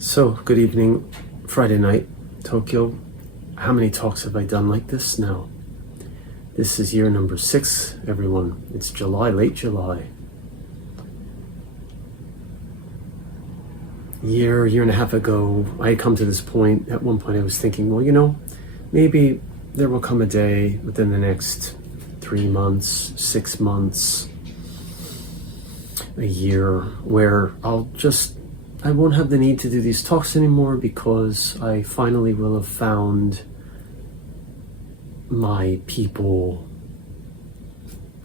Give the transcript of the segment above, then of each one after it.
So, good evening, Friday night, Tokyo. How many talks have I done like this now? This is year number 6, everyone. It's July, late July. Year and a half ago, I had come to this point. At one point I was thinking, well, maybe there will come a day within the next 3 months, 6 months, a year, where I won't have the need to do these talks anymore because I finally will have found my people,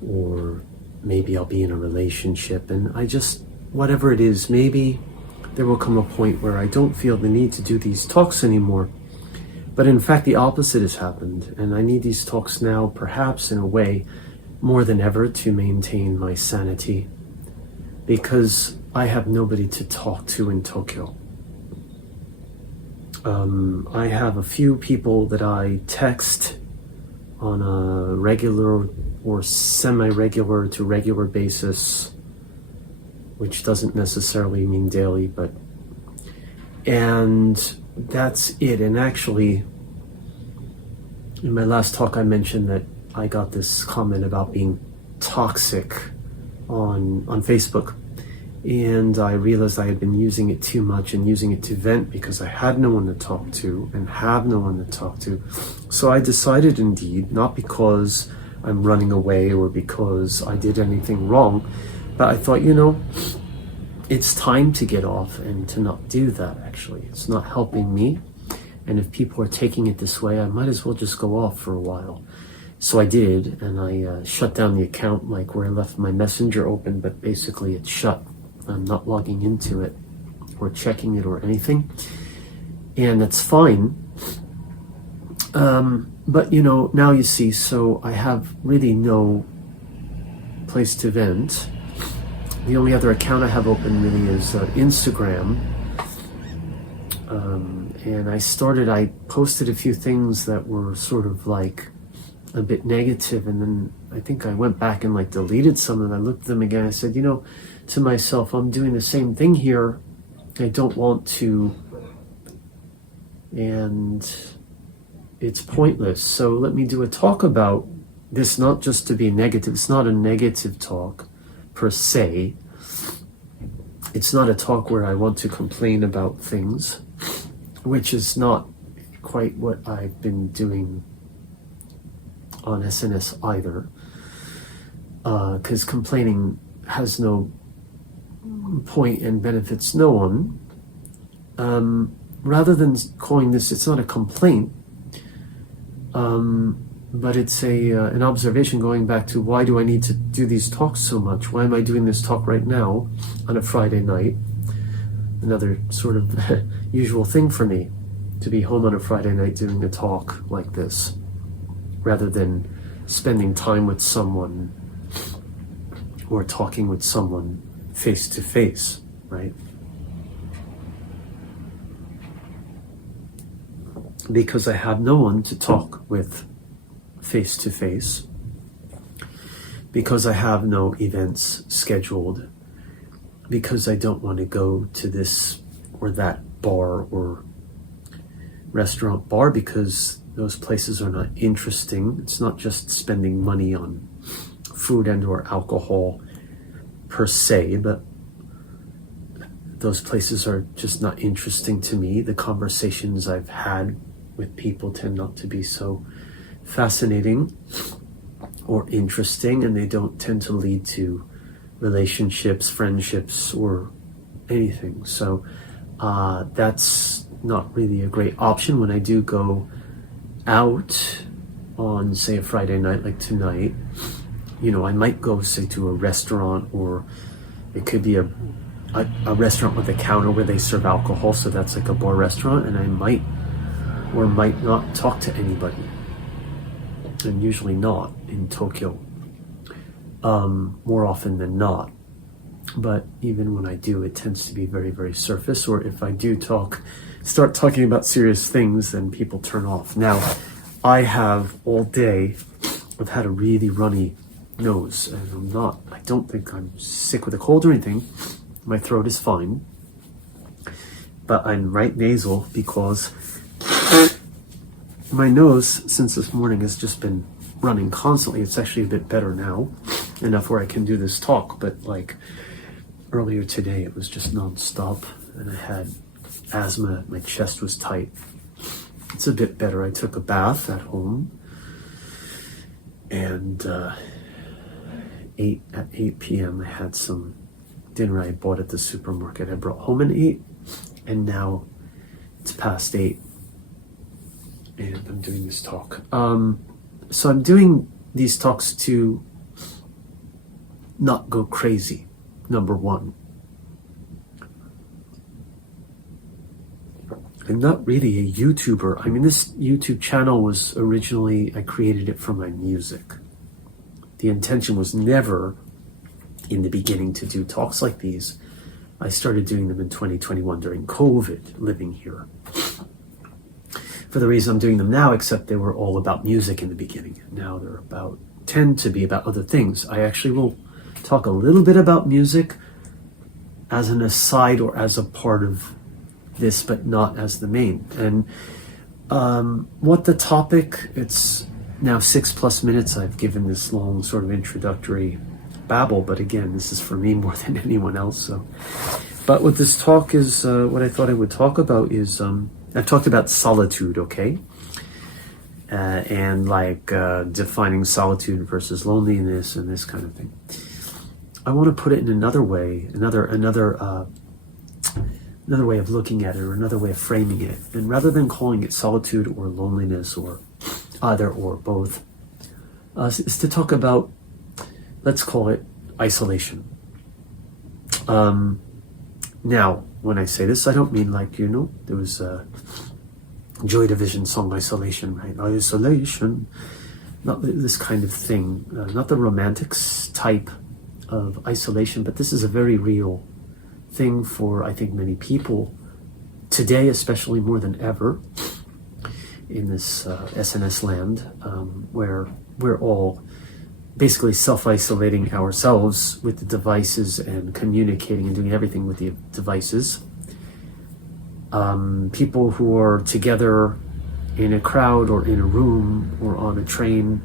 or maybe I'll be in a relationship, and whatever it is, maybe there will come a point where I don't feel the need to do these talks anymore. But in fact, the opposite has happened, and I need these talks now, perhaps in a way, more than ever, to maintain my sanity, because I have nobody to talk to in Tokyo. I have a few people that I text on a regular or semi-regular to regular basis, which doesn't necessarily mean daily, and that's it. And actually, in my last talk, I mentioned that I got this comment about being toxic on Facebook. And I realized I had been using it too much and using it to vent because I had no one to talk to and have no one to talk to. So I decided, indeed, not because I'm running away or because I did anything wrong, but I thought, it's time to get off and to not do that, actually. It's not helping me. And if people are taking it this way, I might as well just go off for a while. So I did, and I shut down the account, like where I left my messenger open, but basically it's shut. I'm not logging into it or checking it or anything, and that's fine. But now you see, so I have really no place to vent. The only other account I have open really is Instagram, and I posted a few things that were sort of like a bit negative, and then I think I went back and deleted some, and I looked at them again. I said, to myself, I'm doing the same thing here. I don't want to, and it's pointless. So let me do a talk about this, not just to be negative. It's not a negative talk per se. It's not a talk where I want to complain about things, which is not quite what I've been doing on SNS either, because complaining has no point and benefits no one. Rather than calling this, it's not a complaint, but it's an observation going back to, why do I need to do these talks so much? Why am I doing this talk right now on a Friday night? Another sort of usual thing for me, to be home on a Friday night doing a talk like this, rather than spending time with someone or talking with someone face to face, right? Because I have no one to talk with face to face, because I have no events scheduled, because I don't want to go to this or that bar or restaurant bar, because those places are not interesting. It's not just spending money on food and or alcohol per se, but those places are just not interesting to me. The conversations I've had with people tend not to be so fascinating or interesting, and they don't tend to lead to relationships, friendships, or anything. So that's not really a great option. When I do go out on, say, a Friday night like tonight, I might go, say, to a restaurant, or it could be a restaurant with a counter where they serve alcohol, so that's like a bar restaurant, and I might or might not talk to anybody, and usually not in Tokyo, more often than not. But even when I do, it tends to be very, very surface, or if I do start talking about serious things, then people turn off. Now, I have all day, I've had a really runny nose, and I don't think I'm sick with a cold or anything. My throat is fine. but I'm right nasal because my nose since this morning has just been running constantly. It's actually a bit better now, enough where I can do this talk, but like earlier today it was just non-stop and I had asthma, my chest was tight. It's a bit better. I took a bath at home and at 8 p.m. I had some dinner I bought at the supermarket. I brought home and ate, and now it's past 8 and I'm doing this talk. So I'm doing these talks to not go crazy, number one. I'm not really a YouTuber. I mean, this YouTube channel was originally, I created it for my music. The intention was never in the beginning to do talks like these. I started doing them in 2021 during COVID, living here. For the reason I'm doing them now, except they were all about music in the beginning. Now tend to be about other things. I actually will talk a little bit about music as an aside or as a part of this, but not as the main. And what the topic, it's now 6+ minutes I've given this long sort of introductory babble, but again, this is for me more than anyone else. So, but what this talk is, what I thought I would talk about is, I've talked about solitude, okay? And like defining solitude versus loneliness and this kind of thing. I want to put it in another way, another way of looking at it, or another way of framing it. And rather than calling it solitude or loneliness or either or both, is to talk about, let's call it isolation. Now, when I say this, I don't mean like, there was a Joy Division song, Isolation, right? Isolation. Not this kind of thing, not the romantic type of isolation, but this is a very real thing for, I think, many people today, especially more than ever in this SNS land, where we're all basically self-isolating ourselves with the devices and communicating and doing everything with the devices. People who are together in a crowd or in a room or on a train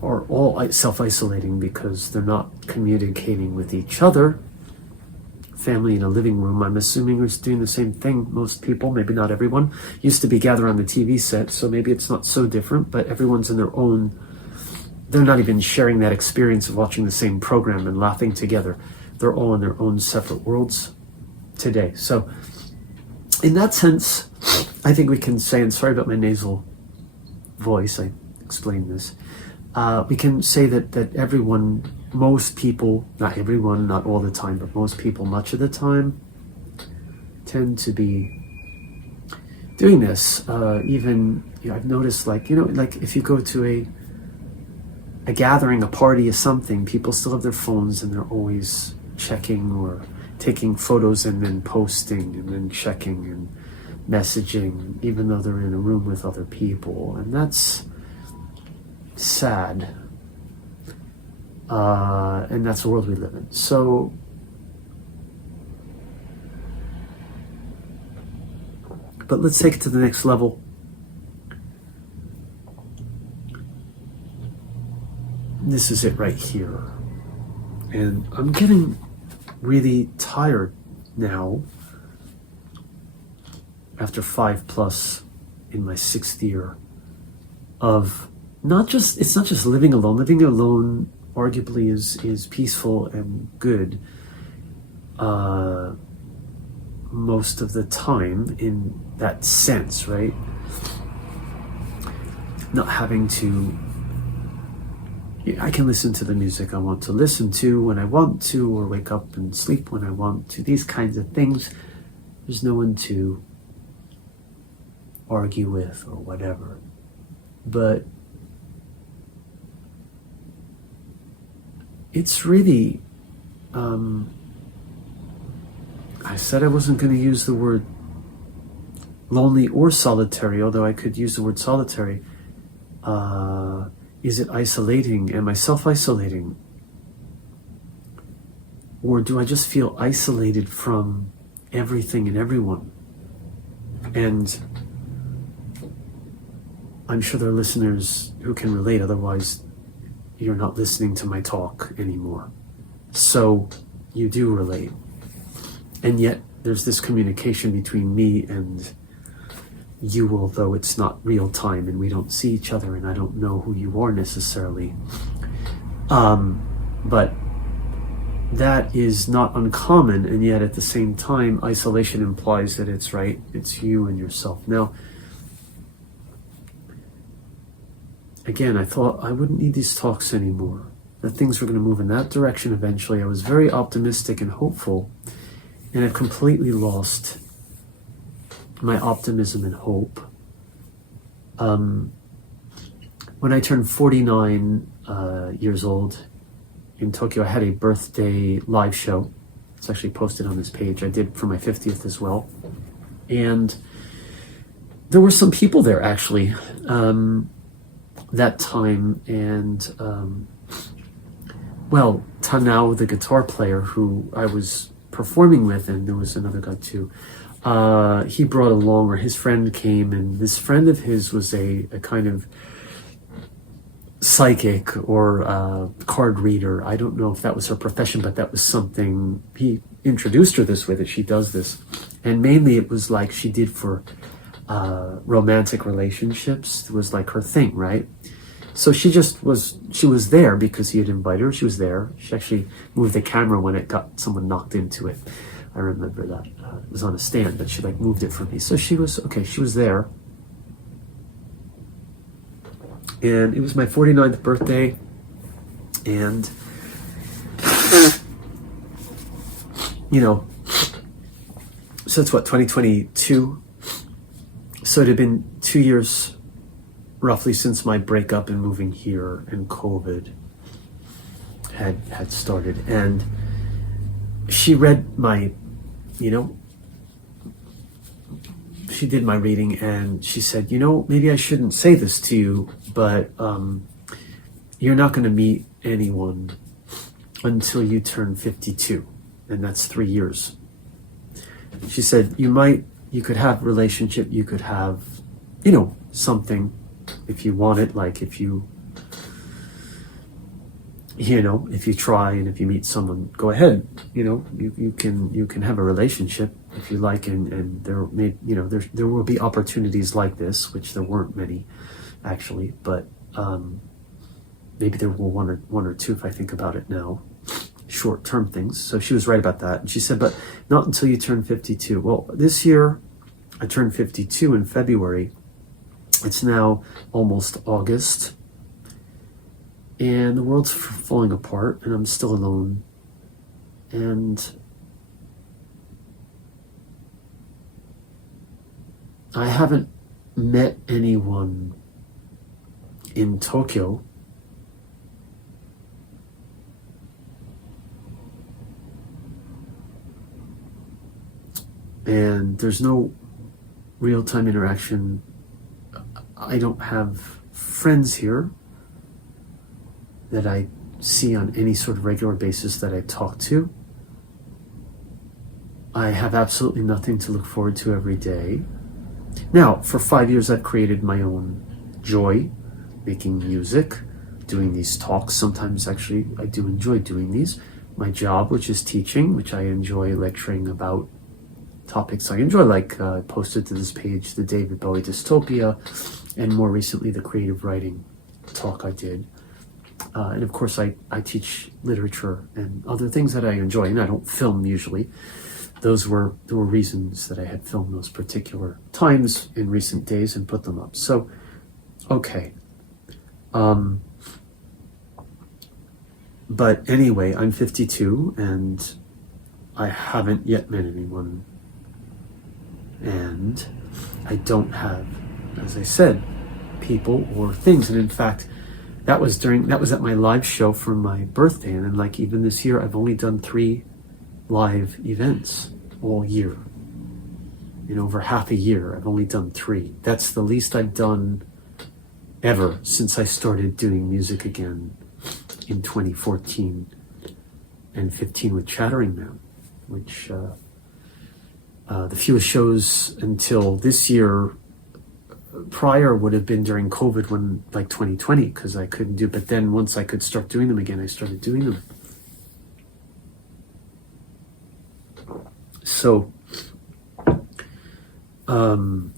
are all self-isolating because they're not communicating with each other. Family in a living room, I'm assuming, is doing the same thing. Most people, maybe not everyone, used to be gathered on the TV set, so maybe it's not so different, but everyone's in their own, they're not even sharing that experience of watching the same program and laughing together. They're all in their own separate worlds today. So in that sense, I think we can say, and sorry about my nasal voice, I explained this, we can say that everyone, most people, not everyone, not all the time, but most people, much of the time, tend to be doing this. Even, I've noticed, like if you go to a gathering, a party, or something, people still have their phones and they're always checking or taking photos and then posting and then checking and messaging, even though they're in a room with other people. And that's sad. And that's the world we live in. So but let's take it to the next level. This is it right here. And I'm getting really tired now, after 5+ in my 6th year, of it's not just living alone. Living alone arguably is peaceful and good most of the time, in that sense, right? Not having to, I can listen to the music I want to listen to when I want to, or wake up and sleep when I want to, these kinds of things. There's no one to argue with or whatever. But it's really, I said I wasn't going to use the word lonely or solitary, although I could use the word solitary. Is it isolating? Am I self-isolating? Or do I just feel isolated from everything and everyone. And I'm sure there are listeners who can relate, otherwise you're not listening to my talk anymore. So you do relate. And yet there's this communication between me and you, although it's not real time and we don't see each other and I don't know who you are necessarily. But that is not uncommon, and yet at the same time, isolation implies that it's you and yourself. Now, again, I thought I wouldn't need these talks anymore, that things were going to move in that direction eventually. I was very optimistic and hopeful, and I've completely lost my optimism and hope. When I turned 49 years old in Tokyo, I had a birthday live show. It's actually posted on this page. I did for my 50th as well. And there were some people there actually that time. And Tanao, the guitar player who I was performing with, and there was another guy too, he brought along, or his friend came, and this friend of his was a kind of psychic or card reader. I don't know if that was her profession, but that was something he introduced her this with, that she does this. And mainly it was like she did for romantic relationships. It was like her thing, right? So she was there because he had invited her. She was there. She actually moved the camera when someone knocked into it. I remember that. It was on a stand, but she moved it for me. So she was there. And it was my 49th birthday, and so it's 2022. So it had been 2 years roughly since my breakup and moving here, and COVID had started. And she read my, she did my reading, and she said, maybe I shouldn't say this to you, but you're not going to meet anyone until you turn 52, and that's 3 years. She said, you could have a relationship, you could have, something if you want it, like if you try, and if you meet someone, go ahead, you can have a relationship if you like, and there will be opportunities like this, which there weren't many actually, but maybe there were one or two if I think about it now, short-term things. So she was right about that, and she said, but not until you turn 52. Well, this year I turned 52 in February. It's now almost August, and the world's falling apart, and I'm still alone. And I haven't met anyone in Tokyo. And there's no real-time interaction. I don't have friends here that I see on any sort of regular basis that I talk to. I have absolutely nothing to look forward to every day. Now, for 5 years, I've created my own joy, making music, doing these talks. Sometimes, actually, I do enjoy doing these. My job, which is teaching, which I enjoy lecturing about topics I enjoy, like I posted to this page the David Bowie dystopia, and more recently the creative writing talk I did. And of course I teach literature and other things that I enjoy, and I don't film usually. There were reasons that I had filmed those particular times in recent days and put them up. So, okay. But anyway, I'm 52 and I haven't yet met anyone. And I don't have, as I said, people or things. And in fact, that was at my live show for my birthday. And then even this year, I've only done 3 live events all year. In over half a year, I've only done 3. That's the least I've done ever since I started doing music again in 2014 and 15 with Chattering Man, which The fewest shows until this year prior would have been during COVID, when like 2020, because I couldn't do, but then once I could start doing them again, I started doing them. So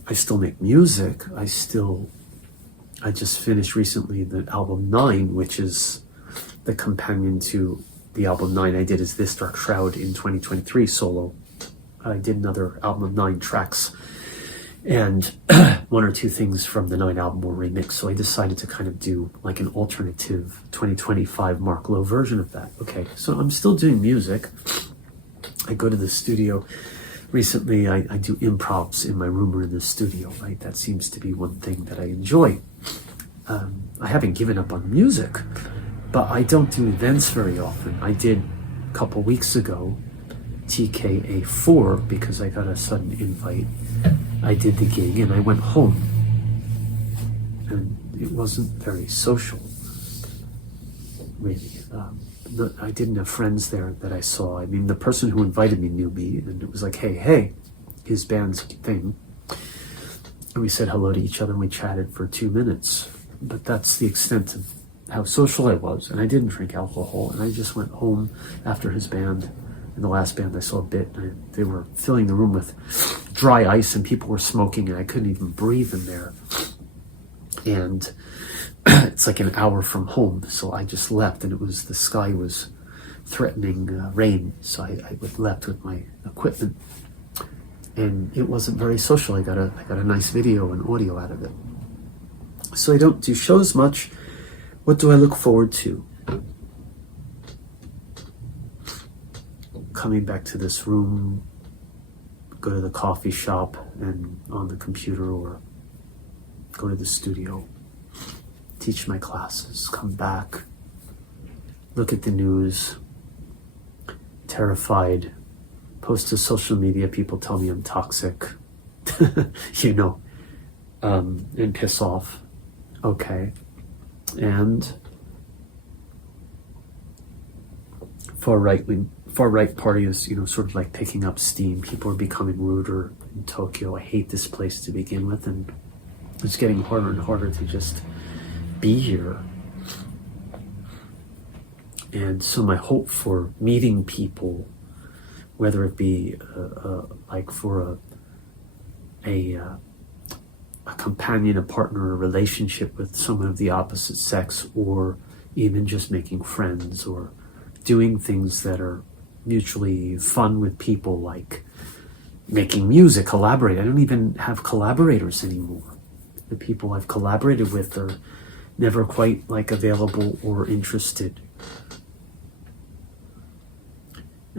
I still make music. I just finished recently the album 9, which is the companion to the album 9 I did as This Dark Shroud in 2023 solo. I did another album of 9 tracks, and one or two things from the 9 album were remixed. So I decided to kind of do like an alternative 2025 Marc Lowe version of that. Okay, so I'm still doing music. I go to the studio. Recently, I do improvs in my room or in the studio, right? That seems to be one thing that I enjoy. I haven't given up on music, but I don't do events very often. I did a couple weeks ago, TKA4, because I got a sudden invite. I did the gig and I went home. And it wasn't very social, really. I didn't have friends there that I saw. I mean, the person who invited me knew me, and it was like, hey, his band's thing. And we said hello to each other and we chatted for 2 minutes. But that's the extent of how social I was. And I didn't drink alcohol, and I just went home after his band. And the last band I saw a bit, they were filling the room with dry ice and people were smoking, and I couldn't even breathe in there. And it's like an hour from home, so I just left, and the sky was threatening rain, so I left with my equipment, and it wasn't very social. I got a nice video and audio out of it. So I don't do shows much. What do I look forward to? Coming back to this room, go to the coffee shop and on the computer, or go to the studio, teach my classes, come back, look at the news, terrified, post to social media, people tell me I'm toxic, and piss off. Okay. And far right party is, sort of like picking up steam. People are becoming ruder in Tokyo. I hate this place to begin with, and it's getting harder and harder to just be here. And so my hope for meeting people, whether it be like for a companion, a partner, a relationship with someone of the opposite sex, or even just making friends or doing things that are mutually fun with people, like making music, collaborate. I don't even have collaborators anymore. The people I've collaborated with are never quite like available or interested.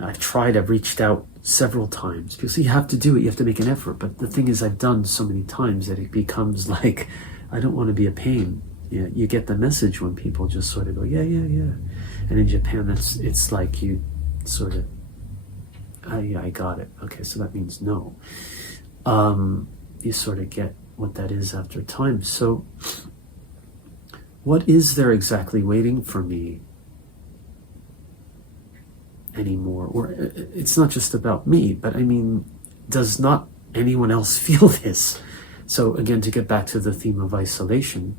I've reached out several times. People say, you have to do it, you have to make an effort. But the thing is, I've done so many times that it becomes like, I don't want to be a pain. You get the message when people just sort of go, yeah. And in Japan, it's like you sort of, I got it. Okay, so that means no. You sort of get what that is after time. So what is there exactly waiting for me anymore? Or it's not just about me, but I mean, does not anyone else feel this? So again, to get back to the theme of isolation,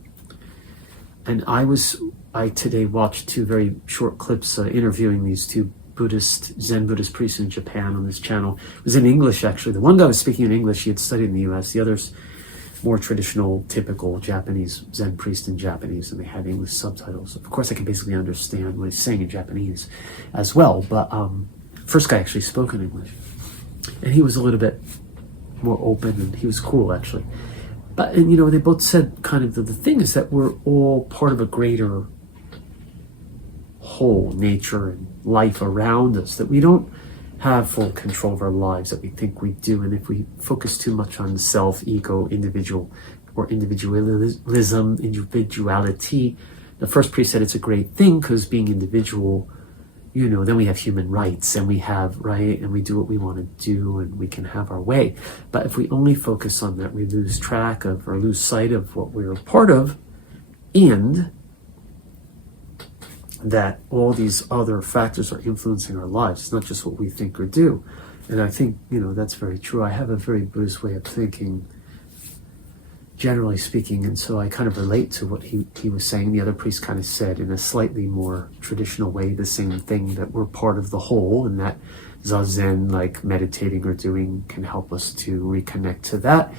and I today watched 2 very short clips interviewing these 2 Zen Buddhist priests in Japan on this channel. It was in English, actually. The one guy was speaking in English. He had studied in the US. The other's more traditional, typical Japanese Zen priest in Japanese, and they had English subtitles. Of course, I can basically understand what he's saying in Japanese as well, but first guy actually spoke in English. And he was a little bit more open, and he was cool, actually. But, and they both said kind of the thing is that we're all part of a greater whole, nature and life around us, that we don't have full control of our lives that we think we do. And if we focus too much on self, ego, individual, or individuality, the first priest said it's a great thing, because being individual, then we have human rights, and we have, right, and we do what we want to do, and we can have our way. But if we only focus on that, we lose track of, or lose sight of, what we're a part of, and that all these other factors are influencing our lives. It's not just what we think or do. And I think, that's very true. I have a very Buddhist way of thinking, generally speaking, and so I kind of relate to what he was saying. The other priest kind of said in a slightly more traditional way the same thing, that we're part of the whole, and that zazen, like meditating or doing, can help us to reconnect to that.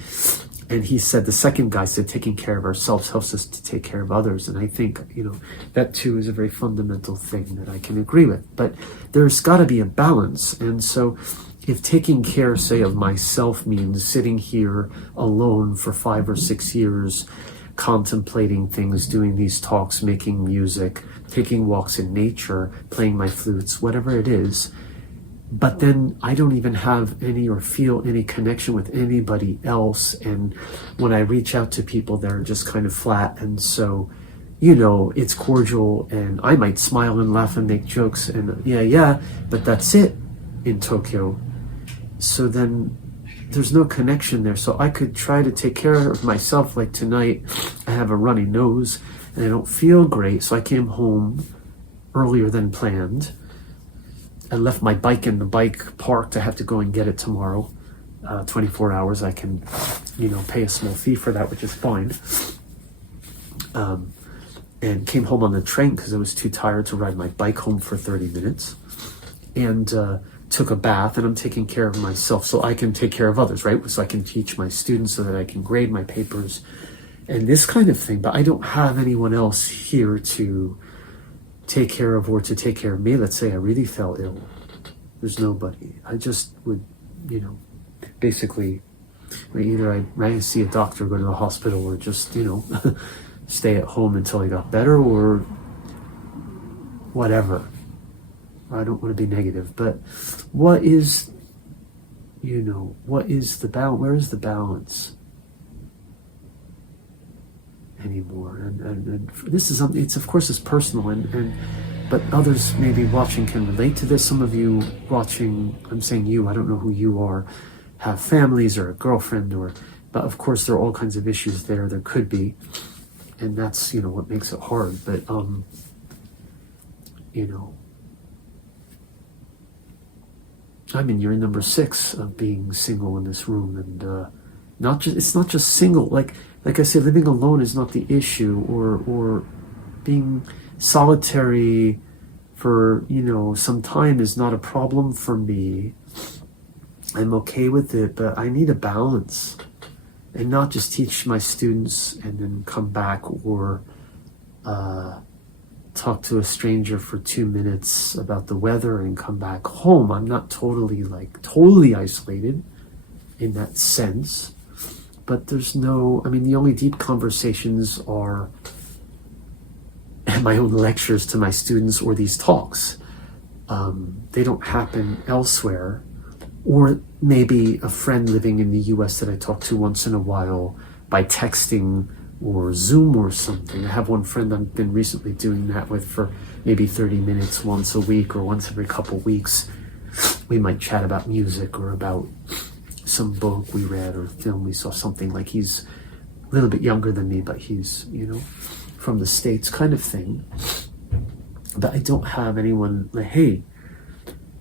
And he said, the second guy said, taking care of ourselves helps us to take care of others. And I think, that too is a very fundamental thing that I can agree with. But there's got to be a balance. And so if taking care, say, of myself means sitting here alone for 5 or 6 years, contemplating things, doing these talks, making music, taking walks in nature, playing my flutes, whatever it is, but then I don't even have any or feel any connection with anybody else. And when I reach out to people, they're just kind of flat. And so, it's cordial, and I might smile and laugh and make jokes and yeah, but that's it in Tokyo. So then there's no connection there. So I could try to take care of myself. Like tonight, I have a runny nose and I don't feel great. So I came home earlier than planned. I left my bike in the bike parked. I have to go and get it tomorrow. 24 hours. I can, pay a small fee for that, which is fine. And came home on the train because I was too tired to ride my bike home for 30 minutes. And took a bath, and I'm taking care of myself so I can take care of others, right? So I can teach my students, so that I can grade my papers and this kind of thing. But I don't have anyone else here to take care of or to take care of me. Let's say I really fell ill. There's nobody. I just would, basically, either I see a doctor, go to the hospital, or just, stay at home until I got better, or whatever. I don't want to be negative, but what is the balance? Where is the balance anymore? And this is something, it's personal, but others maybe watching can relate to this. Some of you watching, I'm saying you, I don't know who you are, have families or a girlfriend, but of course there are all kinds of issues there could be, and that's, what makes it hard. But, I'm in year number 6 of being single in this room, and it's not just single. Like I said, living alone is not the issue, or being solitary for some time is not a problem for me. I'm okay with it, but I need a balance, and not just teach my students and then come back, or talk to a stranger for 2 minutes about the weather and come back home. I'm not totally isolated in that sense, but there's the only deep conversations are my own lectures to my students or these talks. They don't happen elsewhere, or maybe a friend living in the US that I talk to once in a while by texting or Zoom or something. I have one friend I've been recently doing that with for maybe 30 minutes once a week or once every couple weeks. We might chat about music or about some book we read or film we saw, something. Like, he's a little bit younger than me, but he's, from the States, kind of thing. But I don't have anyone like, hey,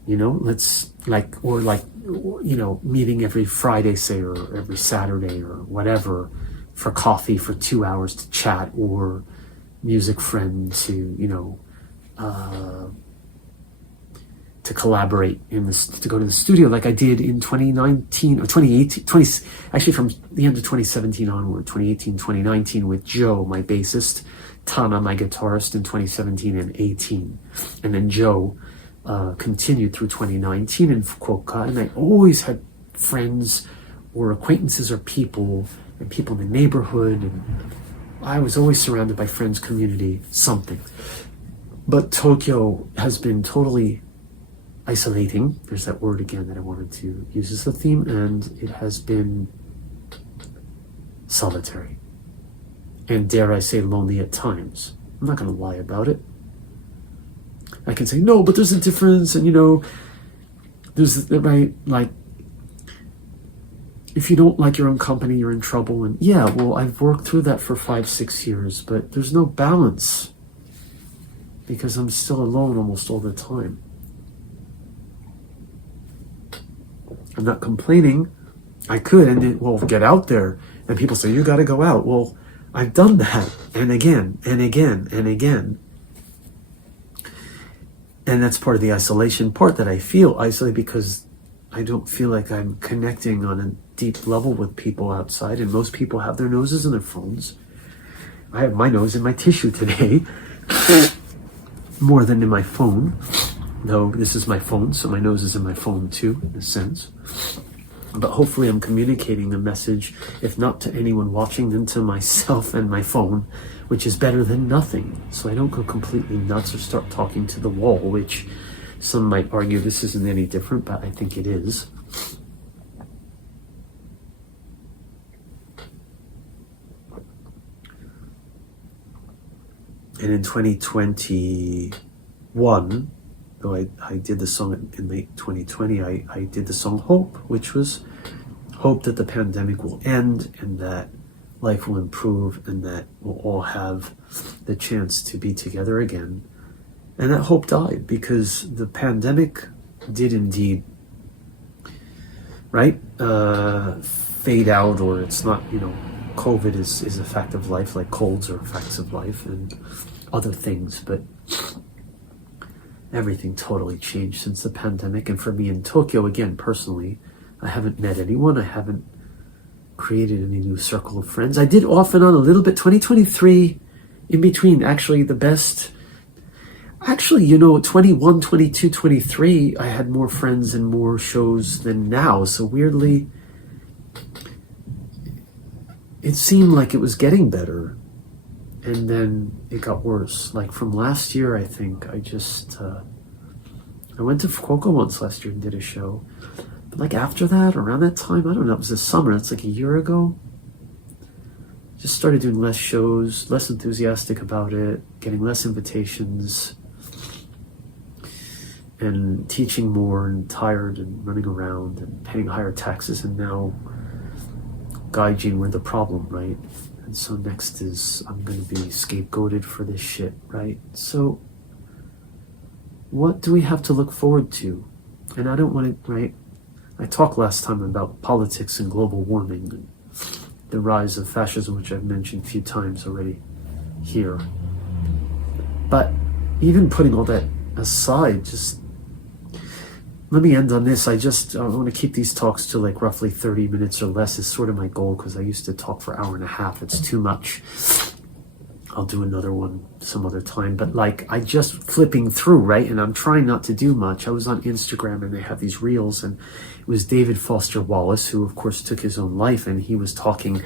let's meeting every Friday, say, or every Saturday or whatever, for coffee for 2 hours to chat, or music friend to collaborate to go to the studio like I did in 2019 or 2018, actually from the end of 2017 onward, 2018, 2019 with Joe, my bassist, Tana, my guitarist, in 2017 and 18. And then Joe continued through 2019 in Fukuoka, and I always had friends or acquaintances or people in the neighborhood, and I was always surrounded by friends, community, something. But Tokyo has been totally isolating. There's that word again that I wanted to use as the theme, and it has been solitary. And dare I say, lonely at times. I'm not going to lie about it. I can say, no, but there's a difference, and there's, right, like, if you don't like your own company, you're in trouble. And yeah, well, I've worked through that for 5-6 years, but there's no balance because I'm still alone almost all the time. I'm not complaining. I could, and it will get out there. And people say, you got to go out. Well, I've done that, and again, and again, and again. And that's part of the isolation part, that I feel isolated because I don't feel like I'm connecting on a deep level with people outside. And most people have their noses in their phones. I have my nose in my tissue today, more than in my phone. Though this is my phone, so my nose is in my phone too, in a sense. But hopefully I'm communicating a message, if not to anyone watching, then to myself and my phone, which is better than nothing. So I don't go completely nuts or start talking to the wall, which some might argue this isn't any different, but I think it is. And in 2021, though I did the song in late 2020, I did the song Hope, which was hope that the pandemic will end and that life will improve and that we'll all have the chance to be together again. And that hope died because the pandemic did indeed, right, fade out, or it's not, COVID is a fact of life, like colds are facts of life and other things, but everything totally changed since the pandemic. And for me in Tokyo, again, personally, I haven't met anyone. I haven't created any new circle of friends. I did off and on a little bit. 2023, in between, actually the best. Actually, 21, 22, 23, I had more friends and more shows than now. So weirdly, it seemed like it was getting better. And then it got worse. Like from last year, I think, I went to Fukuoka once last year and did a show. But like after that, around that time, I don't know, it was this summer, that's like a year ago. Just started doing less shows, less enthusiastic about it, getting less invitations, and teaching more, and tired and running around and paying higher taxes. And now, Gaijin, we're the problem, right? And so next is I'm going to be scapegoated for this shit, right? So what do we have to look forward to? And I don't want to, right? I talked last time about politics and global warming and the rise of fascism, which I've mentioned a few times already here. But even putting all that aside, just let me end on this. I want to keep these talks to like roughly 30 minutes or less is sort of my goal, because I used to talk for an hour and a half. It's too much. I'll do another one some other time. But like, I just flipping through, right? And I'm trying not to do much. I was on Instagram and they have these reels, and it was David Foster Wallace, who of course took his own life. And he was talking,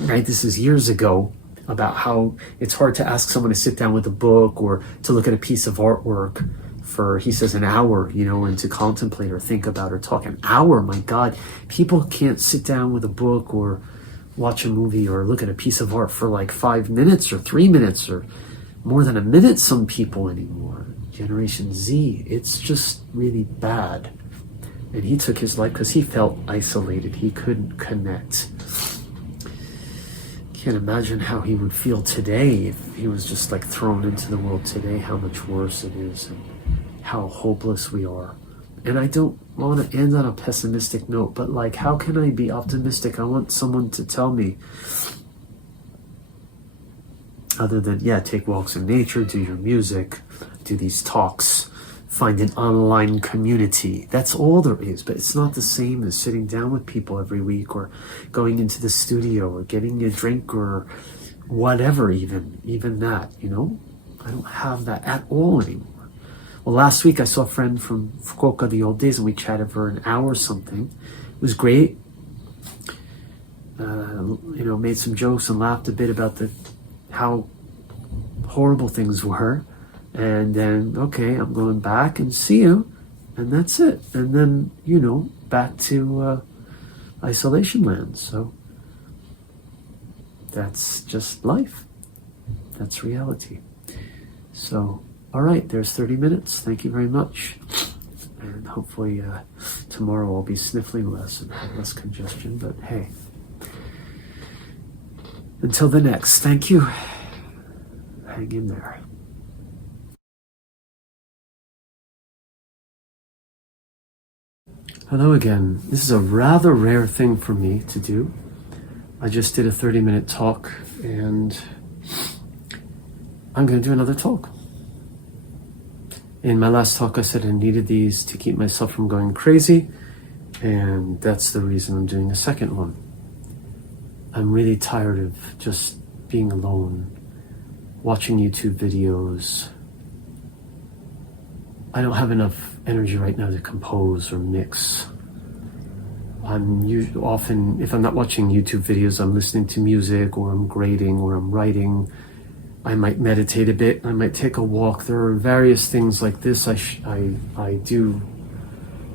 right? This is years ago, about how it's hard to ask someone to sit down with a book or to look at a piece of artwork for, he says, an hour, and to contemplate or think about or talk. An hour, my God. People can't sit down with a book or watch a movie or look at a piece of art for like 5 minutes or 3 minutes or more than a minute, some people anymore. Generation Z, it's just really bad. And he took his life because he felt isolated. He couldn't connect. Can't imagine how he would feel today if he was just like thrown into the world today, how much worse it is and how hopeless we are. And I don't want to end on a pessimistic note, but like, how can I be optimistic? I want someone to tell me, other than, take walks in nature, do your music, do these talks, find an online community. That's all there is, but it's not the same as sitting down with people every week or going into the studio or getting a drink or whatever, even that, I don't have that at all anymore. Well, last week I saw a friend from Fukuoka, the old days, and we chatted for an hour or something. It was great. Made some jokes and laughed a bit about how horrible things were. And then, okay, I'm going back and see you. And that's it. And then, back to isolation land. So that's just life. That's reality. So, all right, there's 30 minutes. Thank you very much. And hopefully tomorrow I'll be sniffling less and have less congestion. But hey, until the next, thank you. Hang in there. Hello again. This is a rather rare thing for me to do. I just did a 30-minute talk and I'm going to do another talk. In my last talk I said I needed these to keep myself from going crazy, and that's the reason I'm doing a second one. I'm really tired of just being alone, watching YouTube videos. I don't have enough energy right now to compose or mix. Often, if I'm not watching YouTube videos, I'm listening to music, or I'm grading, or I'm writing. I might meditate a bit. I might take a walk. There are various things like this. I do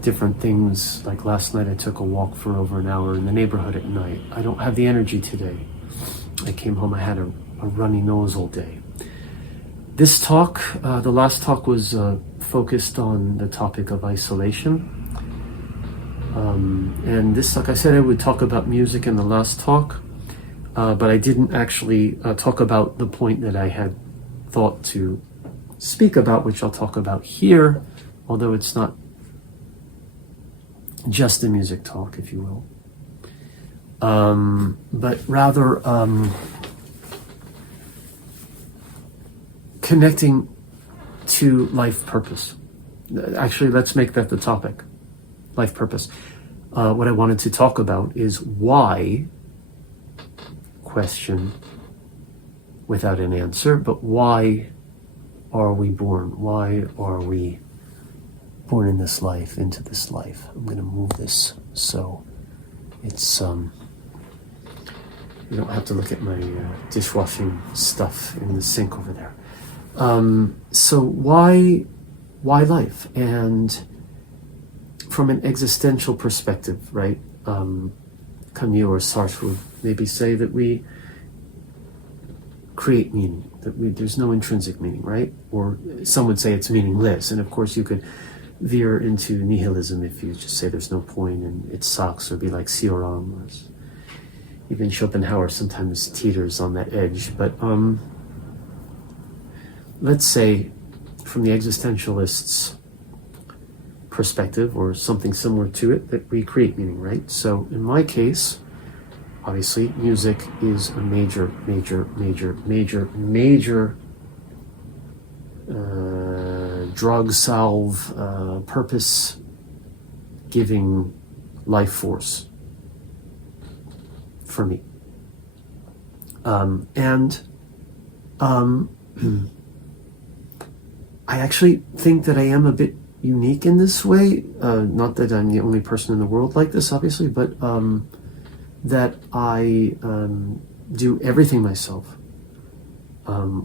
different things. Like last night, I took a walk for over an hour in the neighborhood at night. I don't have the energy today. I came home, I had a runny nose all day. This talk, the last talk was focused on the topic of isolation. And this, like I said, I would talk about music in the last talk, but I didn't actually talk about the point that I had thought to speak about, which I'll talk about here, although it's not just a music talk, if you will. But rather connecting to life purpose. Actually, let's make that the topic, life purpose. What I wanted to talk about is why, question without an answer, but why are we born? Why are we born in this life, into this life? I'm going to move this so it's you don't have to look at my dishwashing stuff in the sink over there. So why life? And from an existential perspective, right? Camus or Sartre would maybe say that we create meaning, that there's no intrinsic meaning, right? Or some would say it's meaningless. And of course you could veer into nihilism if you just say there's no point and it sucks, or be like Cioran, or even Schopenhauer sometimes teeters on that edge. But let's say from the existentialists' perspective, or something similar to it, that we create meaning, right? So in my case, obviously music is a major drug salve, purpose giving life force for me. I actually think that I am a bit unique in this way. Not that I'm the only person in the world like this, obviously, but that I do everything myself,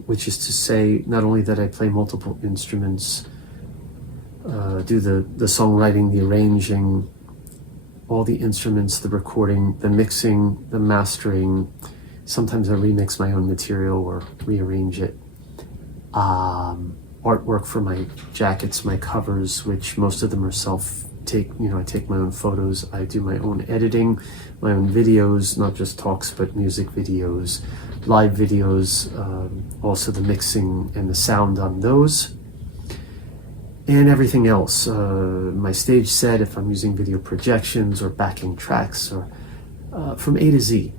which is to say, not only that I play multiple instruments, do the songwriting, the arranging, all the instruments, the recording, the mixing, the mastering. Sometimes I remix my own material or rearrange it. Artwork for my jackets, my covers, which most of them are I take my own photos. I do my own editing, my own videos, not just talks, but music videos, live videos, also the mixing and the sound on those, and everything else. My stage set, if I'm using video projections or backing tracks, or from A to Z.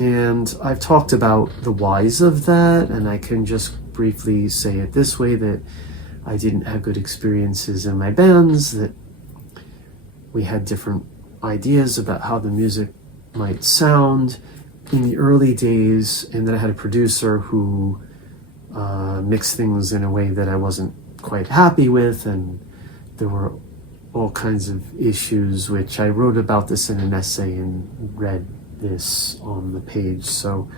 And I've talked about the whys of that, and I can just briefly say it this way, that I didn't have good experiences in my bands, that we had different ideas about how the music might sound in the early days, and that I had a producer who mixed things in a way that I wasn't quite happy with, and there were all kinds of issues, which I wrote about this in an essay and read this on the page, so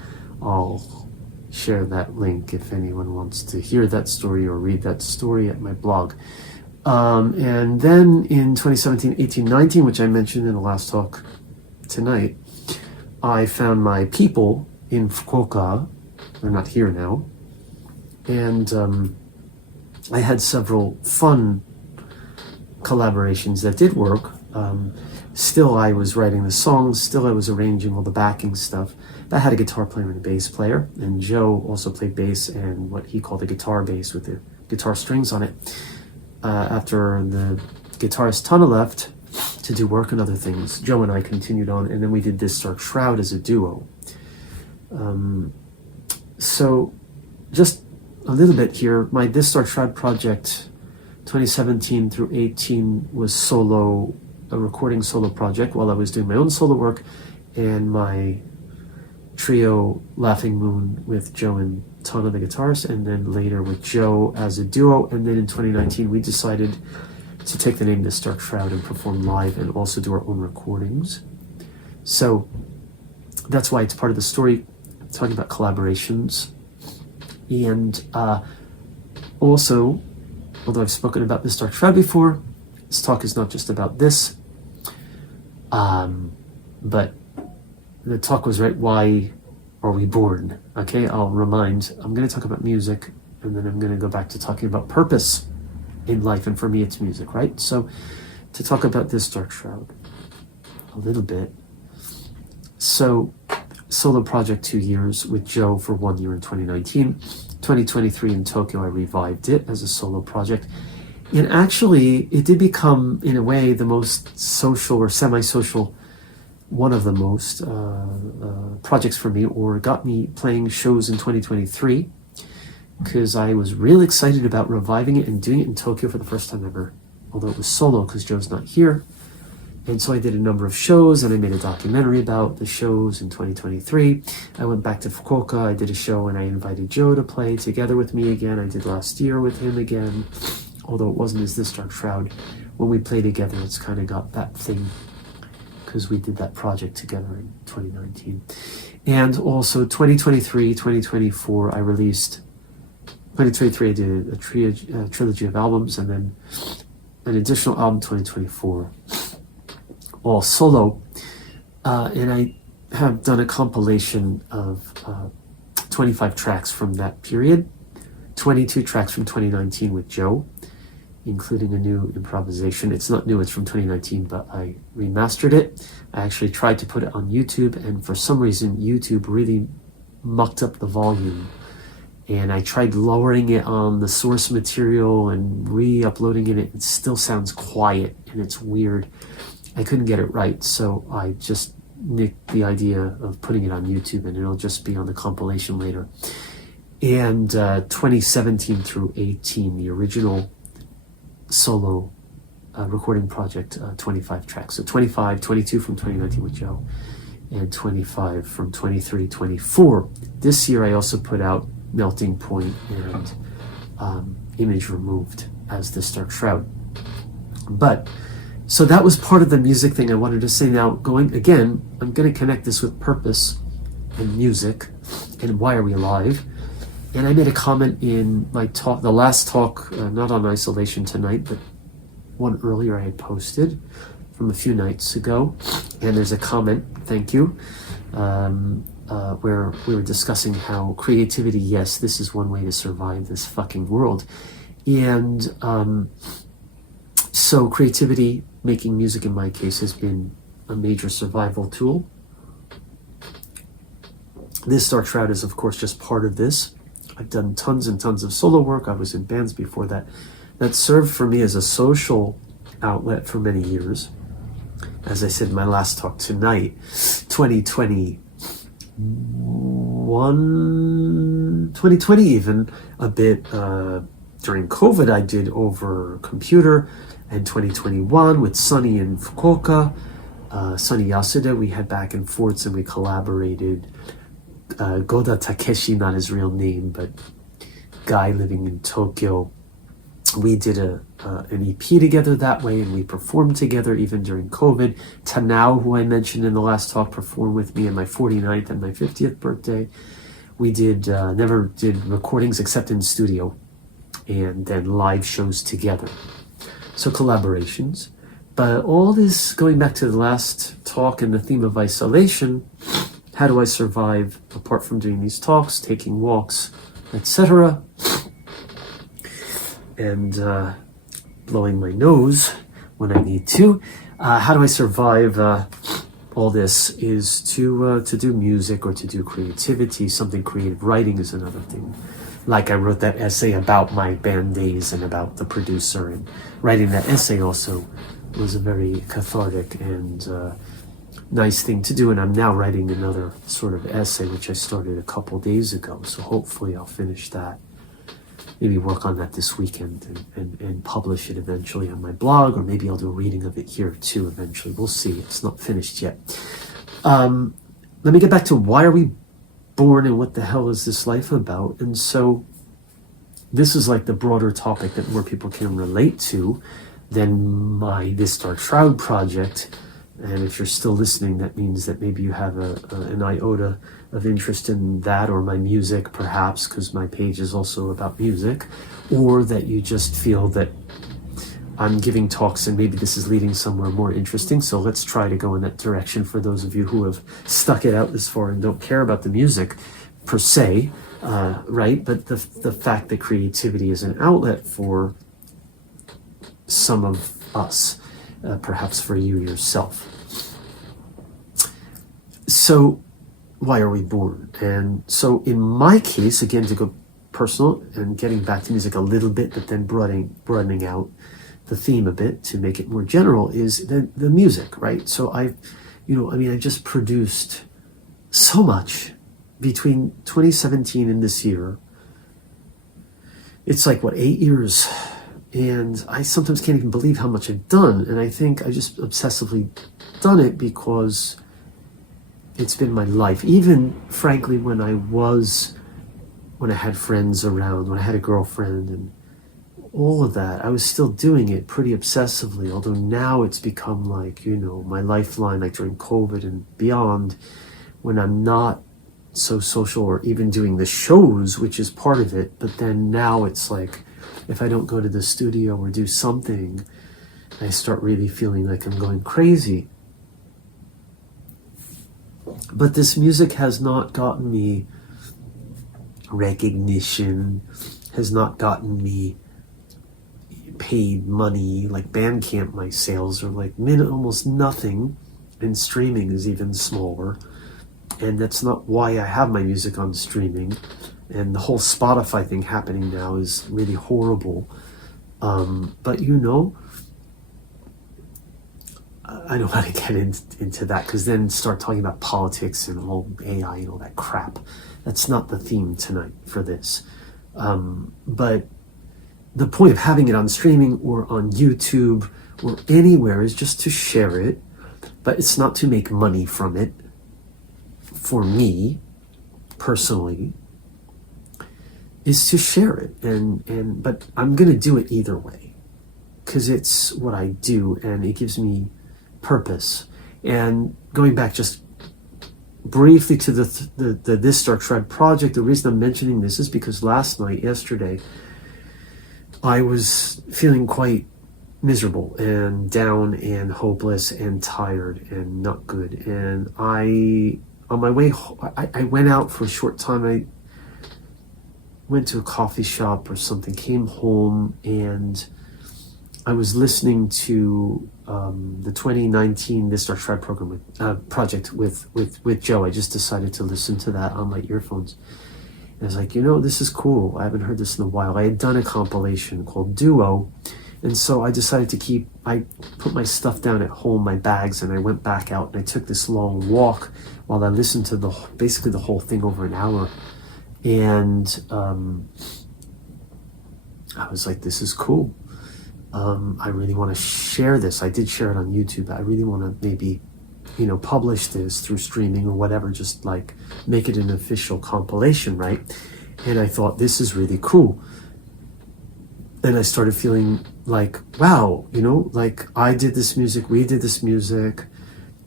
I'll share that link if anyone wants to hear that story or read that story at my blog. And then in 2017, 18, 19, which I mentioned in the last talk tonight, I found my people in Fukuoka. They're not here now. And I had several fun collaborations that did work. Still I was writing the songs, still I was arranging all the backing stuff. I had a guitar player and a bass player, and Joe also played bass and what he called a guitar bass with the guitar strings on it. After the guitarist Tana left to do work and other things. Joe and I continued on, and then we did This Dark Shroud as a duo. So just a little bit here, my This Dark Shroud project 2017 through 18 was solo, a recording solo project while I was doing my own solo work, and my trio Laughing Moon with Joe and Tana the guitarist, and then later with Joe as a duo. And then in 2019 we decided to take the name This Dark Shroud and perform live and also do our own recordings. So that's why it's part of the story, talking about collaborations. And also, although I've spoken about This Dark Shroud before, this talk is not just about this, but the talk was right, why are we born? Okay, I'll remind, I'm going to talk about music, and then I'm going to go back to talking about purpose in life, and for me it's music, right? So to talk about This Dark Shroud a little bit. So solo project 2 years, with Joe for 1 year in 2019. 2023 in Tokyo I revived it as a solo project, and actually it did become in a way the most social or semi-social, one of the most projects for me, or got me playing shows in 2023, because I was really excited about reviving it and doing it in Tokyo for the first time ever, although it was solo because Joe's not here. And so I did a number of shows, and I made a documentary about the shows in 2023. I went back to Fukuoka, I did a show, and I invited Joe to play together with me again. I did last year with him again, although it wasn't as This Dark Shroud. When we play together, it's kind of got that thing, because we did that project together in 2019. And also 2023, 2024, I released, 2023 I did a trilogy of albums, and then an additional album 2024, all solo. And I have done a compilation of 25 tracks from that period, 22 tracks from 2019 with Joe, including a new improvisation. It's not new, it's from 2019, but I remastered it. I actually tried to put it on YouTube, and for some reason YouTube really mucked up the volume, and I tried lowering it on the source material and re-uploading it. It still sounds quiet and it's weird. I couldn't get it right, so I just nicked the idea of putting it on YouTube, and it'll just be on the compilation later. And 2017 through 18, the original solo recording project, 25 tracks. So 25, 22 from 2019 with Joe, and 25 from 23, 24. This year I also put out Melting Point and Image Removed as This Dark Shroud. But so that was part of the music thing I wanted to say. Now, going again, I'm going to connect this with purpose and music and why are we alive. And I made a comment in my talk, the last talk, not on isolation tonight, but one earlier I had posted from a few nights ago. And there's a comment, thank you, where we were discussing how creativity, yes, this is one way to survive this fucking world. And so creativity, making music in my case, has been a major survival tool. This Dark Shroud is of course just part of this. I've done tons and tons of solo work. I was in bands before that. That served for me as a social outlet for many years. As I said in my last talk tonight, 2020 even a bit during COVID I did over computer, and 2021 with Sunny in Fukuoka, Sunny Yasuda, we had back and forths and we collaborated. Goda Takeshi, not his real name, but guy living in Tokyo. We did an EP together that way, and we performed together even during COVID. Tanao, who I mentioned in the last talk, performed with me on my 49th and my 50th birthday. We did never did recordings except in studio, and then live shows together. So collaborations. But all this, going back to the last talk and the theme of isolation, how do I survive apart from doing these talks, taking walks, etc., and blowing my nose when I need to? How do I survive all this is to do music or to do creativity, something creative. Writing is another thing. Like I wrote that essay about my band days and about the producer, and writing that essay also was a very cathartic and nice thing to do. And I'm now writing another sort of essay, which I started a couple days ago. So hopefully I'll finish that. Maybe work on that this weekend and publish it eventually on my blog, or maybe I'll do a reading of it here too eventually. We'll see. It's not finished yet. Let me get back to why are we born and what the hell is this life about? And so this is like the broader topic that more people can relate to than my This Dark Shroud project. And if you're still listening, that means that maybe you have an iota of interest in that, or my music perhaps, because my page is also about music, or that you just feel that I'm giving talks and maybe this is leading somewhere more interesting. So let's try to go in that direction for those of you who have stuck it out this far and don't care about the music per se, right? But the fact that creativity is an outlet for some of us, perhaps for you yourself. So why are we born? And so in my case, again, to go personal and getting back to music a little bit, but then broadening out the theme a bit to make it more general, is the music, right? So I just produced so much between 2017 and this year. It's like, 8 years? And I sometimes can't even believe how much I've done. And I think I just obsessively done it because it's been my life. Even frankly, when I had friends around, when I had a girlfriend and all of that, I was still doing it pretty obsessively. Although now it's become like, my lifeline, like during COVID and beyond, when I'm not so social or even doing the shows, which is part of it. But then now it's like, if I don't go to the studio or do something, I start really feeling like I'm going crazy. But this music has not gotten me recognition, has not gotten me paid money. Like Bandcamp, my sales are like almost nothing, and streaming is even smaller. And that's not why I have my music on streaming. And the whole Spotify thing happening now is really horrible. But I don't want to get into that, because then start talking about politics and all AI and all that crap. That's not the theme tonight for this. But the point of having it on streaming or on YouTube or anywhere is just to share it. But it's not to make money from it, for me personally, is to share it. But I'm going to do it either way, because it's what I do and it gives me purpose. And going back just briefly to the This Dark Shroud project, the reason I'm mentioning this is because yesterday, I was feeling quite miserable and down and hopeless and tired and not good. And on my way, I went out for a short time. I went to a coffee shop or something, came home, and I was listening to the 2019 This Dark Shroud project with Joe. I just decided to listen to that on my earphones. And I was like, this is cool. I haven't heard this in a while. I had done a compilation called Duo. And so I decided I put my stuff down at home, my bags, and I went back out and I took this long walk while I listened to basically the whole thing over an hour. And I was like, this is cool. I really want to share this. I did share it on YouTube. I really want to maybe, publish this through streaming or whatever, just like make it an official compilation, right? And I thought, this is really cool. And I started feeling like, wow, like I did this music, we did this music.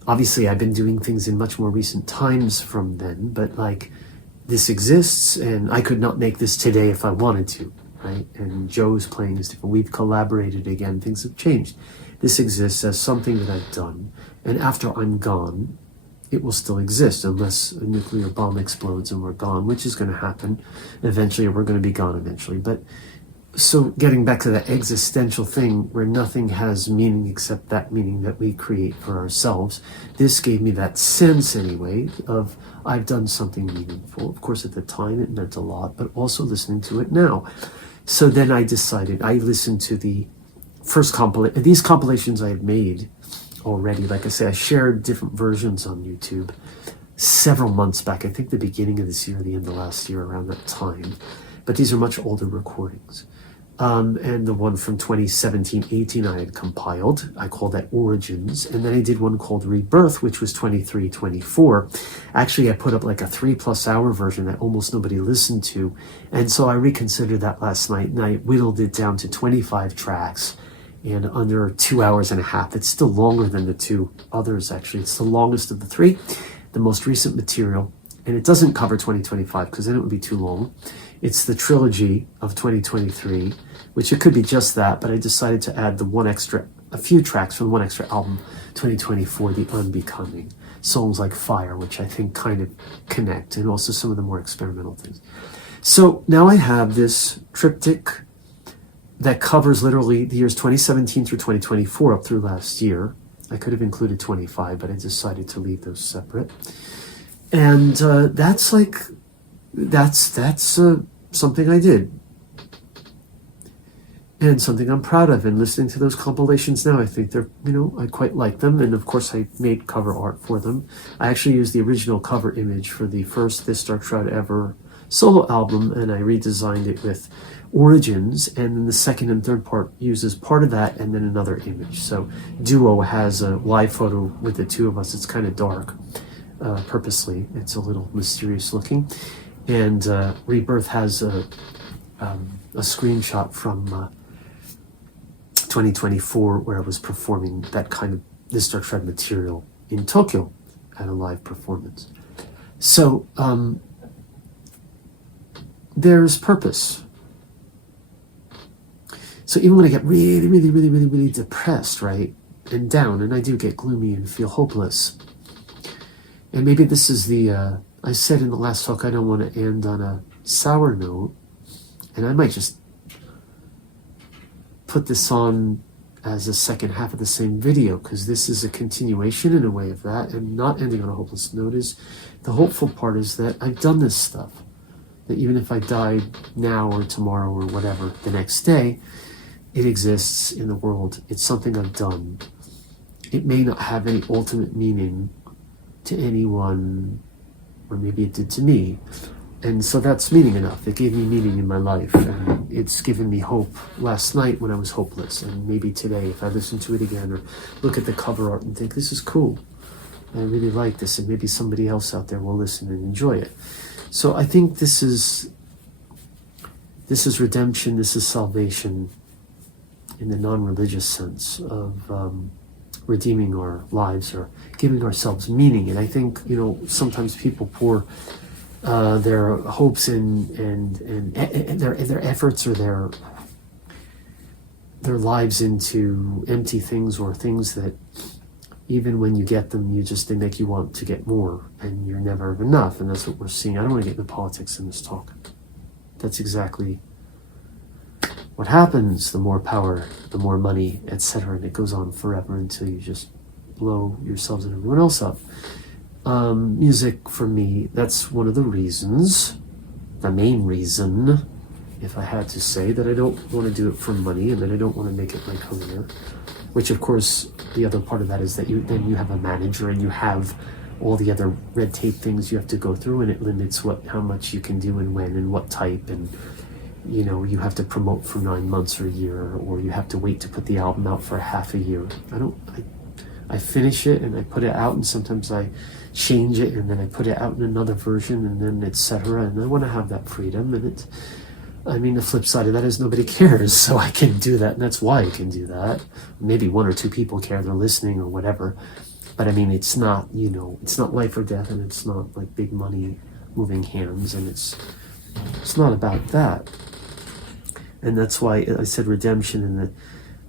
Obviously, I've been doing things in much more recent times from then, but like this exists, and I could not make this today if I wanted to, right? And Joe's playing is different. We've collaborated again. Things have changed. This exists as something that I've done, and after I'm gone, it will still exist unless a nuclear bomb explodes and we're gone, which is going to happen eventually, or we're going to be gone eventually. But so getting back to that existential thing where nothing has meaning except that meaning that we create for ourselves, this gave me that sense anyway of I've done something meaningful. Of course, at the time it meant a lot, but also listening to it now. So then I decided, I listened to the first these compilations I had made already. Like I say, I shared different versions on YouTube several months back. I think the beginning of this year, the end of last year, around that time. But these are much older recordings. And the one from 2017-18 I had compiled. I called that Origins. And then I did one called Rebirth, which was 23-24. Actually, I put up like a 3+ hour version that almost nobody listened to. And so I reconsidered that last night, and I whittled it down to 25 tracks and under 2 hours and a half. It's still longer than the two others, actually. It's the longest of the three, the most recent material. And it doesn't cover 2025 because then it would be too long. It's the trilogy of 2023, which it could be just that, but I decided to add a few tracks from the one extra album, 2024, The Unbecoming. Songs like Fire, which I think kind of connect, and also some of the more experimental things. So now I have this triptych that covers literally the years 2017 through 2024 up through last year. I could have included 25, but I decided to leave those separate. And that's something I did, and something I'm proud of. And listening to those compilations now, I think they're, I quite like them. And of course, I made cover art for them. I actually used the original cover image for the first This Dark Shroud Ever solo album, and I redesigned it with Origins. And then the second and third part uses part of that and then another image. So Duo has a live photo with the two of us. It's kind of dark. Purposely, it's a little mysterious looking, and Rebirth has a screenshot from 2024 where I was performing that kind of This Dark Shroud material in Tokyo at a live performance. So there's purpose. So even when I get really, really, really, really, really depressed, right, and down, and I do get gloomy and feel hopeless. And maybe this is I said in the last talk, I don't want to end on a sour note. And I might just put this on as a second half of the same video, because this is a continuation in a way of that, and not ending on a hopeless note. Is the hopeful part is that I've done this stuff. That even if I died now or tomorrow or whatever, the next day, it exists in the world. It's something I've done. It may not have any ultimate meaning to anyone, or maybe it did to me, and so that's meaning enough. It gave me meaning in my life, and it's given me hope last night when I was hopeless, and maybe today if I listen to it again or look at the cover art and think, this is cool, I really like this, and maybe somebody else out there will listen and enjoy it. So I think this is redemption, this is salvation in the non-religious sense of redeeming our lives or giving ourselves meaning. And I think, sometimes people pour their hopes and their efforts or their lives into empty things, or things that even when you get them, they make you want to get more, and you're never enough. And that's what we're seeing. I don't want to get into politics in this talk. That's exactly what happens. The more power, the more money, etc., and it goes on forever until you just blow yourselves and everyone else up. Music for me, that's one of the reasons, the main reason, if I had to say, that I don't want to do it for money, and that I don't want to make it my career. Which, of course, the other part of that is that you have a manager, and you have all the other red tape things you have to go through, and it limits how much you can do and when and what type, and you have to promote for 9 months or a year, or you have to wait to put the album out for half a year. I finish it and I put it out, and sometimes I change it, and then I put it out in another version, and then etc. And I want to have that freedom. And the flip side of that is nobody cares, so I can do that, and that's why I can do that. Maybe 1 or 2 people care, they're listening or whatever. But it's not, it's not life or death, and it's not like big money moving hands, and it's not about that. And that's why I said redemption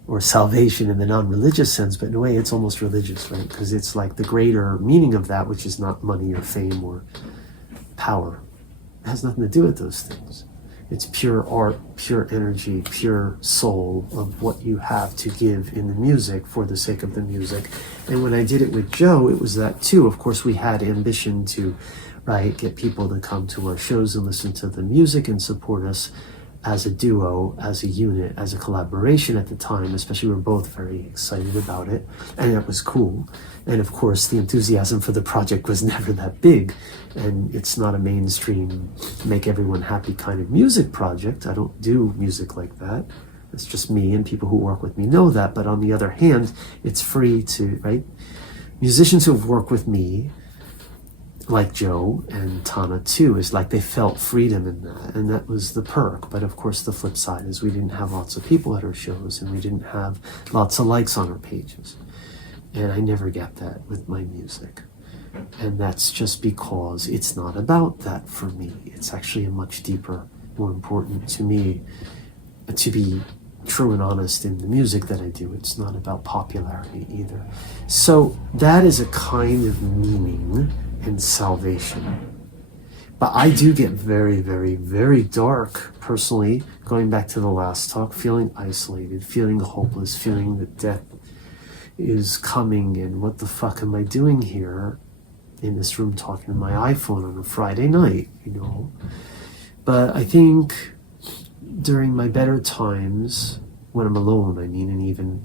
or salvation in the non-religious sense, but in a way it's almost religious, right? Because it's like the greater meaning of that, which is not money or fame or power. It has nothing to do with those things. It's pure art, pure energy, pure soul of what you have to give in the music for the sake of the music. And when I did it with Joe, it was that too. Of course, we had ambition to, get people to come to our shows and listen to the music and support us. as a duo, as a unit, as a collaboration at the time. Especially, we were both very excited about it, and that was cool. And of course, the enthusiasm for the project was never that big, and it's not a mainstream, make everyone happy kind of music project. I don't do music like that. It's just me, and people who work with me know that. But on the other hand, it's free to, right? Musicians who have worked with me, like Joe and Tana too, is like they felt freedom in that, and that was the perk. But of course, the flip side is we didn't have lots of people at our shows, and we didn't have lots of likes on our pages. And I never get that with my music. And that's just because it's not about that for me. It's actually a much deeper, more important to me to be true and honest in the music that I do. It's not about popularity either. So that is a kind of meaning and salvation. But I do get very, very, very dark personally, going back to the last talk, feeling isolated, feeling hopeless, feeling that death is coming, and what the fuck am I doing here in this room talking to my iPhone on a Friday night, But I think during my better times, when I'm alone, and even,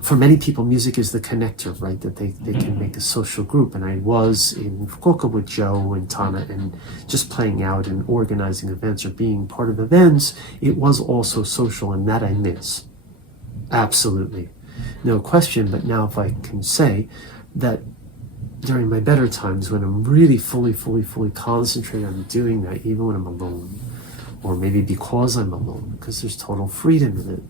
for many people, music is the connector, right? That they can make a social group. And I was in Fukuoka with Joe and Tana, and just playing out and organizing events or being part of events, it was also social, and that I miss. Absolutely. No question. But now if I can say that during my better times, when I'm really fully concentrated on doing that, even when I'm alone, or maybe because I'm alone, because there's total freedom in it,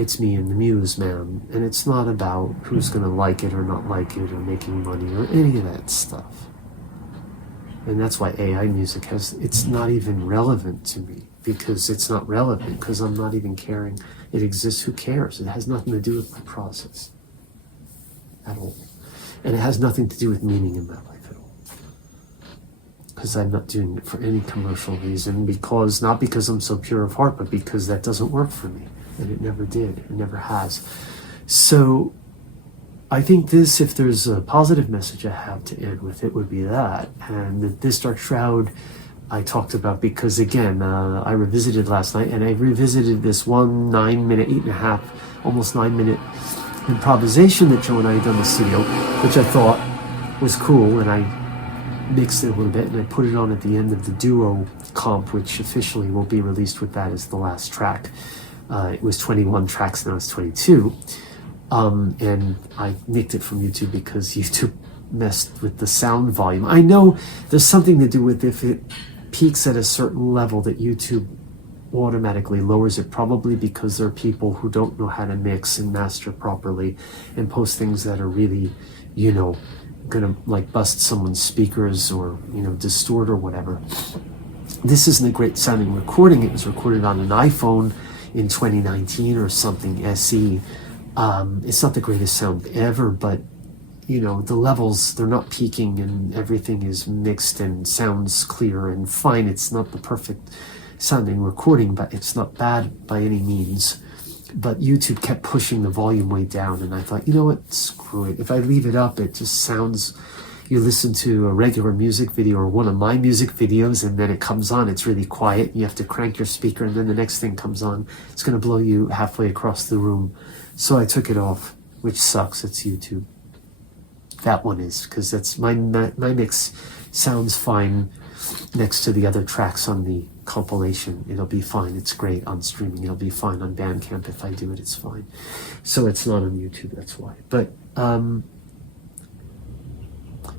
it's me and the muse, man. And it's not about who's going to like it or not like it or making money or any of that stuff. And that's why AI music it's not even relevant to me, because it's not relevant, because I'm not even caring. It exists, who cares? It has nothing to do with my process at all. And it has nothing to do with meaning in my life at all. Because I'm not doing it for any commercial reason, not because I'm so pure of heart, but because that doesn't work for me. And it never did, it never has. So I think if there's a positive message I have to end with, it would be that. And this Dark Shroud I talked about because, again, I revisited last night, and I revisited this 8.5, almost 9 minute improvisation that Joe and I had done in the studio, which I thought was cool, and I mixed it a little bit, and I put it on at the end of the duo comp, which officially will be released with that as the last track. It was 21 tracks, now it's 22. And I nicked it from YouTube because YouTube messed with the sound volume. I know there's something to do with if it peaks at a certain level that YouTube automatically lowers it, probably because there are people who don't know how to mix and master properly and post things that are really, gonna like bust someone's speakers or, distort or whatever. This isn't a great sounding recording. It was recorded on an iPhone in 2019 or something, SE. It's not the greatest sound ever, but the levels, they're not peaking, and everything is mixed and sounds clear and fine. It's not the perfect sounding recording, but it's not bad by any means. But YouTube kept pushing the volume way down, and I thought, you know what, screw it. If I leave it up, it just sounds, you listen to a regular music video or one of my music videos, and then it comes on, it's really quiet, you have to crank your speaker, and then the next thing comes on, it's going to blow you halfway across the room. So I took it off, which sucks. It's YouTube. That one is, because that's my mix sounds fine next to the other tracks on the compilation. It'll be fine. It's great on streaming. It'll be fine on Bandcamp. If I do it, it's fine. So it's not on YouTube, that's why. But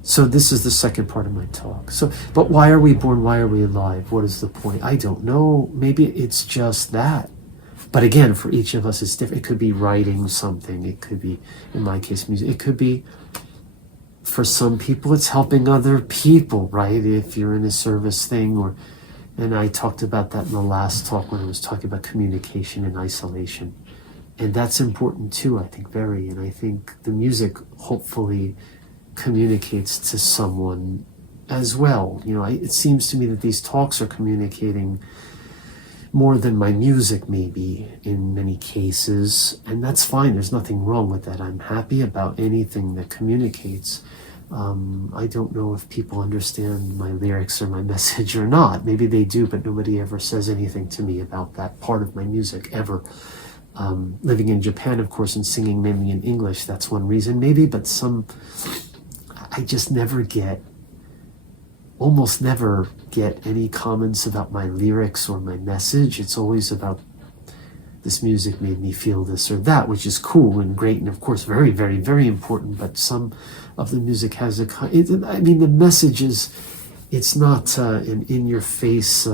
so this is the second part of my talk. But why are we born? Why are we alive? What is the point? I don't know. Maybe it's just that. But again, for each of us, it's different. It could be writing something. It could be, in my case, music. It could be, for some people, it's helping other people, right? If you're in a service thing, and I talked about that in the last talk when I was talking about communication and isolation. And that's important too, I think, very. And I think the music hopefully communicates to someone as well. It seems to me that these talks are communicating more than my music, maybe, in many cases. And that's fine. There's nothing wrong with that. I'm happy about anything that communicates. I don't know if people understand my lyrics or my message or not. Maybe they do, but nobody ever says anything to me about that part of my music ever. Living in Japan, of course, and singing mainly in English, that's one reason maybe, but I just almost never get any comments about my lyrics or my message. It's always about, this music made me feel this or that, which is cool and great, and of course very, very, very important. But some of the music has the message is, it's not an in-your-face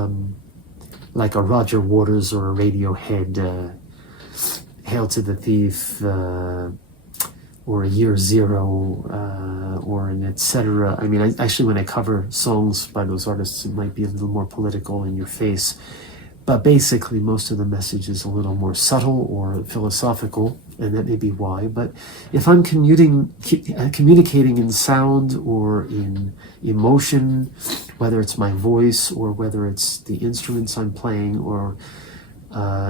like a Roger Waters or a Radiohead Hail to the Thief or a Year Zero or an etc. I mean, actually when I cover songs by those artists, it might be a little more political, in your face. But basically, most of the message is a little more subtle or philosophical, and that may be why. But if I'm communicating in sound or in emotion, whether it's my voice or whether it's the instruments I'm playing, or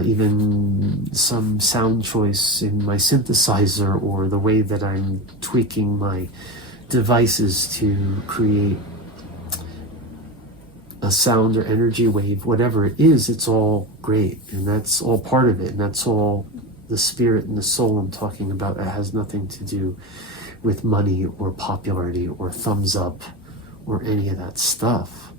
even some sound choice in my synthesizer, or the way that I'm tweaking my devices to create a sound or energy wave, whatever it is, it's all great, and that's all part of it, and that's all the spirit and the soul I'm talking about. It has nothing to do with money or popularity or thumbs up or any of that stuff.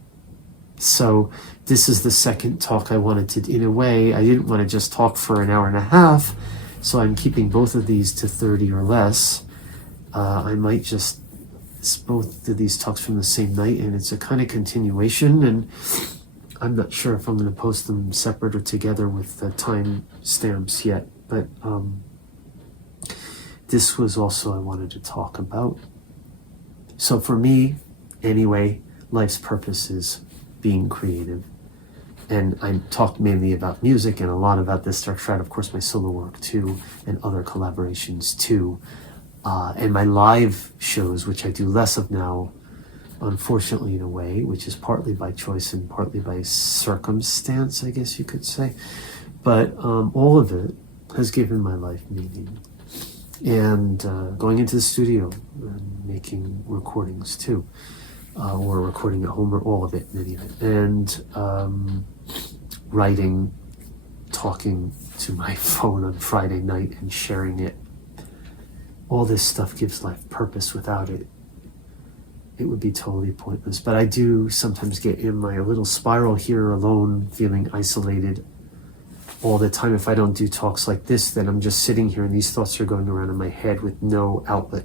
So this is the second talk I wanted to, in a way, I didn't want to just talk for an hour and a half, so I'm keeping both of these to 30 or less. I might just, it's both of these talks from the same night, and it's a kind of continuation, and I'm not sure if I'm going to post them separate or together with the time stamps yet, but this was also I wanted to talk about. So for me, anyway, life's purpose is being creative, and I talked mainly about music and a lot about this structure, of course my solo work too, and other collaborations too. And my live shows, which I do less of now, unfortunately, in a way, which is partly by choice and partly by circumstance, I guess you could say. But all of it has given my life meaning. And going into the studio and making recordings too, or recording at home, or all of it, many of it. And writing, talking to my phone on Friday night and sharing it. All this stuff gives life purpose. Without it, it would be totally pointless. But I do sometimes get in my little spiral here alone, feeling isolated all the time. If I don't do talks like this, then I'm just sitting here and these thoughts are going around in my head with no outlet.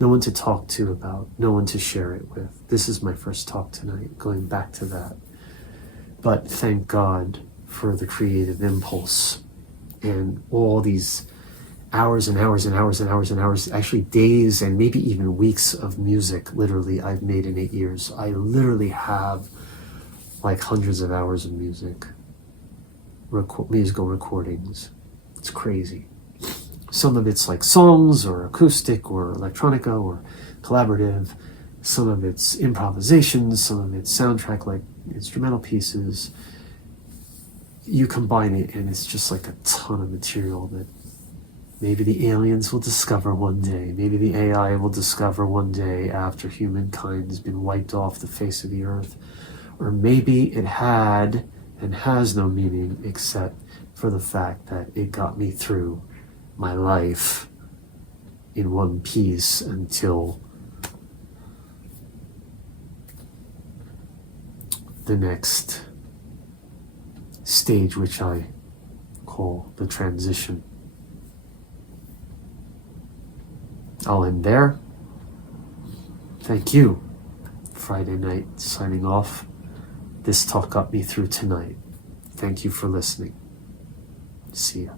No one to talk to about, no one to share it with. This is my first talk tonight, going back to that. But thank God for the creative impulse and all these hours and hours and hours and hours and hours, actually days and maybe even weeks of music, literally, I've made in 8 years. I literally have like hundreds of hours of musical recordings. It's crazy. Some of it's like songs or acoustic or electronica or collaborative. Some of it's improvisations, some of it's soundtrack, like instrumental pieces. You combine it and it's just like a ton of material that maybe the aliens will discover one day. Maybe the AI will discover one day after humankind has been wiped off the face of the earth. Or maybe it had and has no meaning except for the fact that it got me through my life in one piece until the next stage, which I call the transition. I'll end there. Thank you. Friday night, signing off. This talk got me through tonight. Thank you for listening. See ya.